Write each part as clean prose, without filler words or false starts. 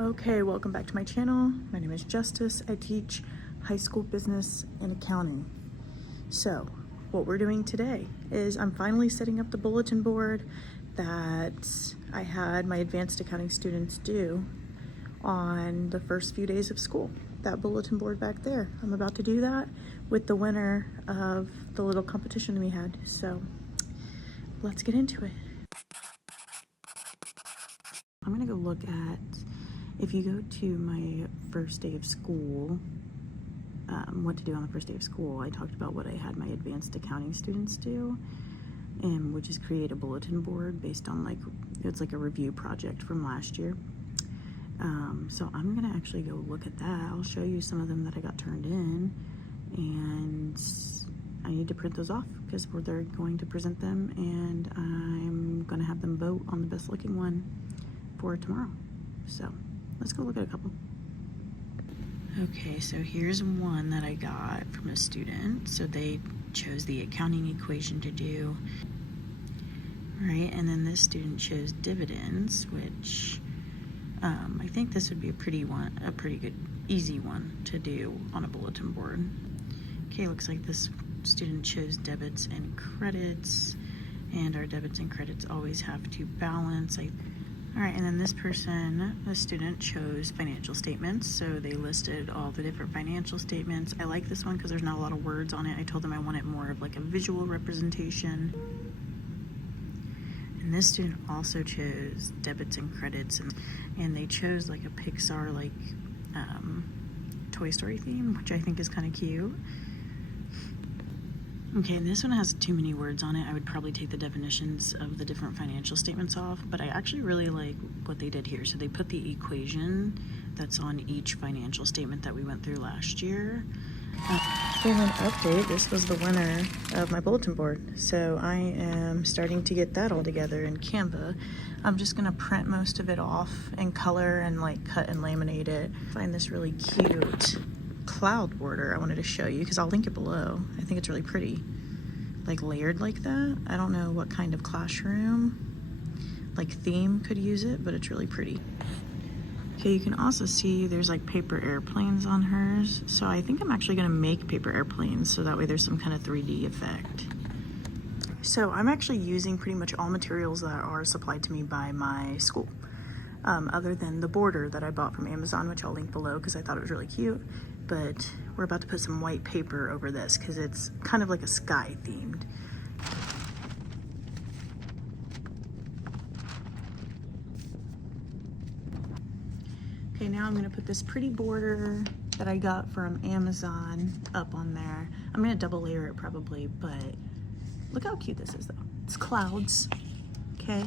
Okay, welcome back to my channel. My name is Justice. I teach high school business and accounting. So what we're doing today is I'm finally setting up the bulletin board that I had my advanced accounting students do on the first few days of school. That bulletin board back there. I'm about to do that with the winner of the little competition we had. So let's get into it. I'm gonna go look at, if you go to my first day of school, what to do on the first day of school, I talked about what I had my advanced accounting students do, and which is create a bulletin board based on it's like a review project from last year. So I'm gonna actually go look at that. I'll show you some of them that I got turned in, and I need to print those off because they're going to present them, and I'm gonna have them vote on the best looking one for tomorrow. So let's go look at a couple. Okay, so here's one that I got from a student. So they chose the accounting equation to do, right? And then this student chose dividends, which I think this would be a pretty good, easy one to do on a bulletin board. Okay, looks like this student chose debits and credits, and our debits and credits always have to balance. All right, and then this student chose financial statements. So they listed all the different financial statements. I like this one because there's not a lot of words on it. I told them I want it more of like a visual representation. And this student also chose debits and credits, and they chose like a Pixar, Toy Story theme, which I think is kind of cute. Okay, and this one has too many words on it. I would probably take the definitions of the different financial statements off, but I actually really like what they did here. So they put the equation that's on each financial statement that we went through last year. For an update, this was the winner of my bulletin board. So I am starting to get that all together in Canva. I'm just gonna print most of it off in color and cut and laminate it. I find this really cute cloud border I wanted to show you because I'll link it below. I think it's really pretty, layered like that. I don't know what kind of classroom theme could use it, but it's really pretty. Okay, you can also see there's paper airplanes on hers. So I think I'm actually gonna make paper airplanes so that way there's some kind of 3D effect. So I'm actually using pretty much all materials that are supplied to me by my school. Other than the border that I bought from Amazon, which I'll link below because I thought it was really cute. But we're about to put some white paper over this because it's kind of like a sky themed. Okay, now I'm gonna put this pretty border that I got from Amazon up on there. I'm gonna double layer it probably, but look how cute this is though. It's clouds, okay?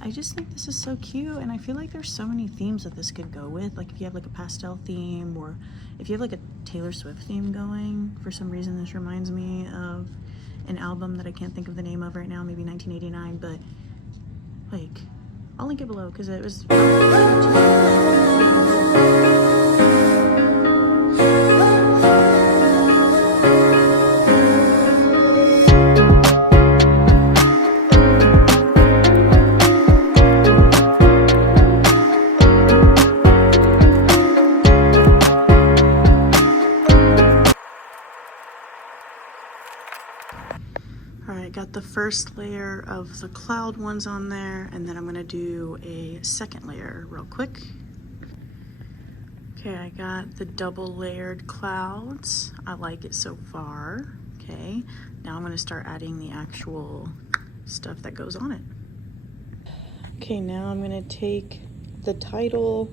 I just think this is so cute, and I feel like there's so many themes that this could go with. If you have a pastel theme, or if you have a Taylor Swift theme going. For some reason this reminds me of an album that I can't think of the name of right now, maybe 1989, but I'll link it below because it was got the first layer of the cloud ones on there, and then I'm gonna do a second layer real quick. Okay, I got the double layered clouds. I like it so far. Okay, now I'm gonna start adding the actual stuff that goes on it. Okay, now I'm gonna take the title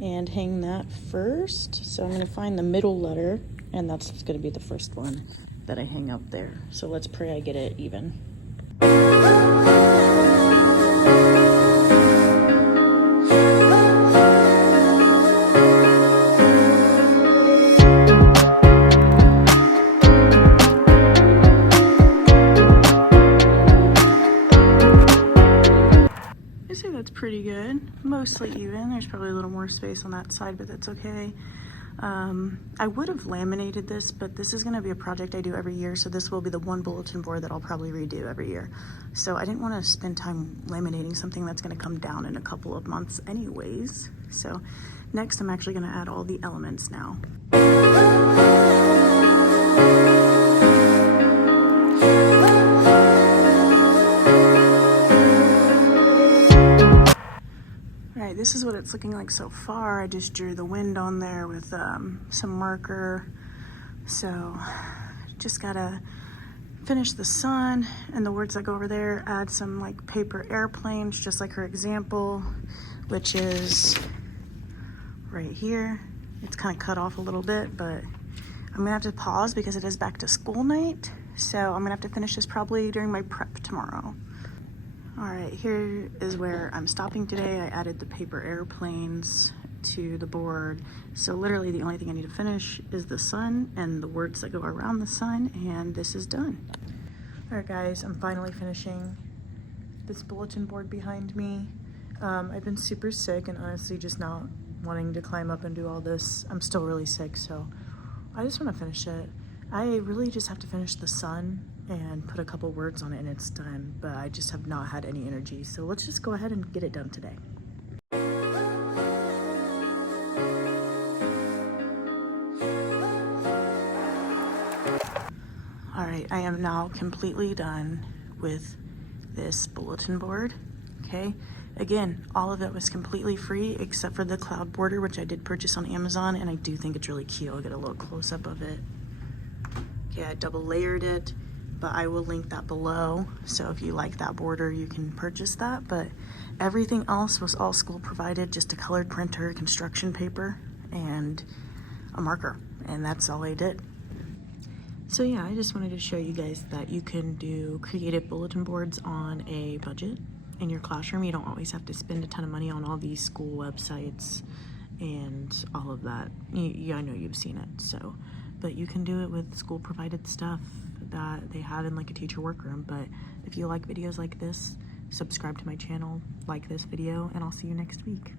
and hang that first. So I'm gonna find the middle letter, and that's gonna be the first one that I hang up there. So let's pray I get it even. I say that's pretty good. Mostly even. There's probably a little more space on that side, but that's okay. I would have laminated this, but this is going to be a project I do every year, so this will be the one bulletin board that I'll probably redo every year. So I didn't want to spend time laminating something that's going to come down in a couple of months anyways. So next I'm actually going to add all the elements now. Alright, this is what it's looking like so far. I just drew the wind on there with some marker. So just gotta finish the sun and the words that go over there, add some like paper airplanes, just like her example, which is right here. It's kind of cut off a little bit, but I'm gonna have to pause because it is back to school night. So I'm gonna have to finish this probably during my prep tomorrow. All right, here is where I'm stopping today. I added the paper airplanes to the board. So literally the only thing I need to finish is the sun and the words that go around the sun, and this is done. All right guys, I'm finally finishing this bulletin board behind me. I've been super sick and honestly just not wanting to climb up and do all this. I'm still really sick, so I just want to finish it. I really just have to finish the sun and put a couple words on it and it's done, but I just have not had any energy. So let's just go ahead and get it done today. All right, I am now completely done with this bulletin board, okay? Again, all of it was completely free except for the cloud border, which I did purchase on Amazon, and I do think it's really cute. I'll get a little close-up of it. Okay, I double layered it, but I will link that below. So if you like that border, you can purchase that. But everything else was all school provided, just a colored printer, construction paper, and a marker. And that's all I did. So yeah, I just wanted to show you guys that you can do creative bulletin boards on a budget in your classroom. You don't always have to spend a ton of money on all these school websites and all of that. Yeah, I know you've seen it. So, but you can do it with school provided stuff that they have in like a teacher workroom. But if you like videos like this, subscribe to my channel, like this video, and I'll see you next week.